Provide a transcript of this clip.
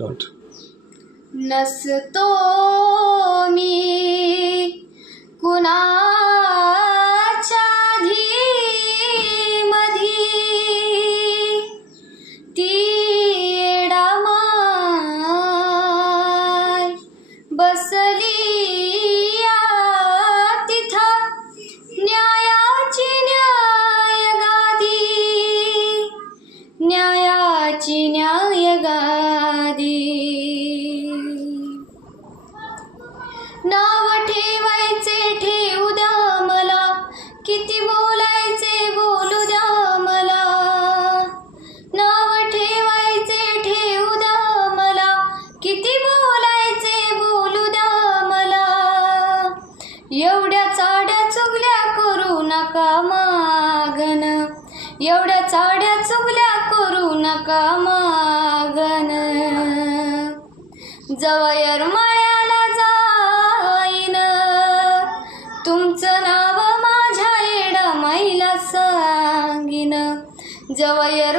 Start. नसतो मी कुणाच्या धीमधी, ती येडामाय बसली या तिथा न्यायाची न्यायगादी, न्यायाची न्यायगादी. नाव ठेवायचे ठेवू द्या मला, किती बोलायचे बोलू द्या मला. नाव ठेवायचे ठेवू द्या मला, किती बोलायचे बोलू द्या मला. एवढ्या चाड्या चुगल्या करू नका मागन, एवढ्या चाड्या चुगल्या करू नका मागन. जवयर माळ्याला जाईन, तुमचं नाव माझ्या येडामाईला सांगीन. जवयर